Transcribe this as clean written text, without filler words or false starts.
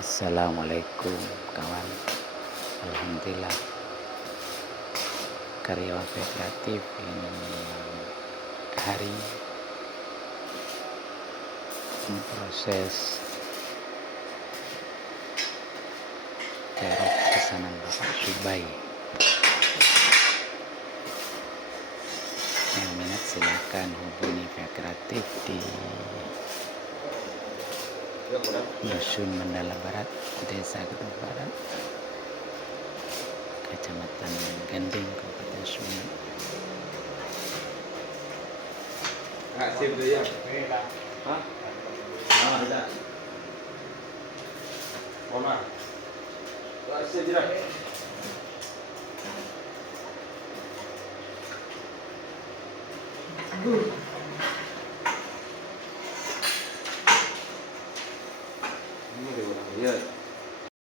Assalamualaikum kawan. Alhamdulillah karyawan kreatif ini hari memproses terop pesanan Bapak Subai. Yang minat silakan hubungi pihak kreatif di Dusun Mandala Barat, Desa Gedung Barat, Kecamatan Ganding, Kabupaten Sumeneb. Sip dulu ya. Hah? Ada. Mana? Sip tidak. Ini dia orang lihat.